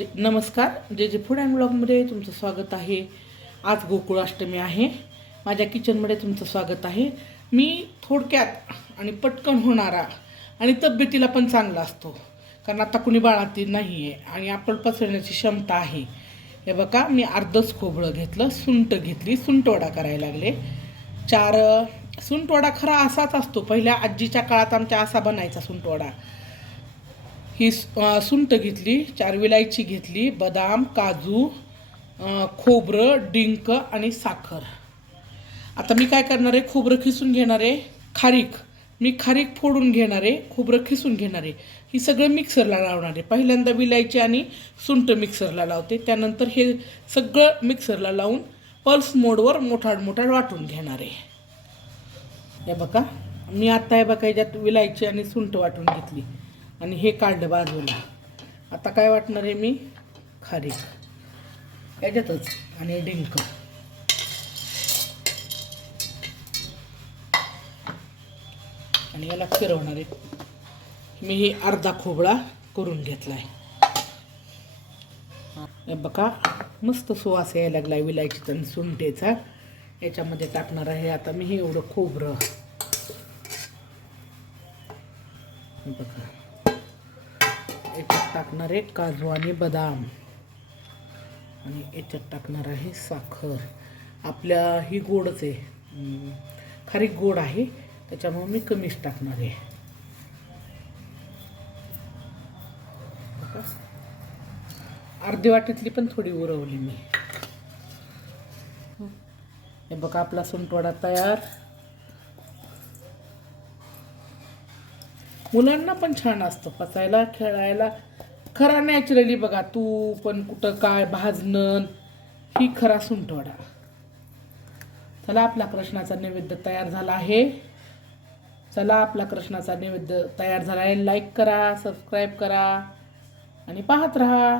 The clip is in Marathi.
जे नमस्कार जे जे फूड अँड ब्लॉगमध्ये तुमचं स्वागत आहे. आज गोकुळाष्टमी आहे. माझ्या किचनमध्ये तुमचं स्वागत आहे. मी थोडक्यात आणि पटकन होणारा आणि तब्येतीला पण चांगला असतो. कारण आता कुणी बाळातील नाही आहे आणि आपण पसरण्याची क्षमता आहे. हे बघा मी अर्धच खोबळं घेतलं सुंट घेतली सुंटवडा करायला लागले. चार सुंटवडा खरा असाच असतो. पहिल्या आजीच्या काळात आमच्या असा बनायचा सुंटवडा. ही सुंट घेतली चार विलायची घेतली बदाम काजू खोबरं डिंक आणि साखर. आता मी काय करणार आहे? खोबरं खिसून घेणार आहे. खारीक. मी खारीक फोडून घेणार आहे. खोबरं खिसून घेणार आहे. ही सगळं मिक्सरला लावणार आहे. पहिल्यांदा विलायची आणि सुंट मिक्सरला लावते. त्यानंतर हे सगळं मिक्सरला लावून पल्स मोडवर मोठाड मोठाड वाटून घेणार आहे. हे बघा. मी आत्ता हे बघा याच्यात विलायची आणि सुंट वाटून घेतली. आणि हे काढलं बाजूला. आता काय वाटणार आहे मी? खारीक. याच्यातच. आणि डिंक. आणि याला फिरवणार आहे. मी ही अर्धा खोबळा करून घेतला आहे बघा मस्त सुवास यायला लागला विलायचीचा आणि सुंठेचा. याच्यामध्ये टाकणार आहे. आता मी हे एवढं खोबरं. बघा. याच्यात टाकणार आहे काजू आणि बदाम. आणि याच्यात टाकणार आहे साखर. आपल्या ही गोडच आहे. खारी गोड आहे. त्याच्यामुळे मी कमीच टाकणार आहे. अर्धी वाटीतली पण थोडी उरवली मी. हे बघा आपला सुंटवडा तयार. मुलांना पण छान असतं पचायला खेळायला. खरा नॅचरली बघा तू पण कुठं काय भाजणं ही खरा सुंटवडा चला आपला कृष्णाचा नैवेद्य तयार झाला आहे. चला आपला कृष्णाचा नैवेद्य तयार झाला आहे. लाईक करा सबस्क्राईब करा. आणि पाहत राहा.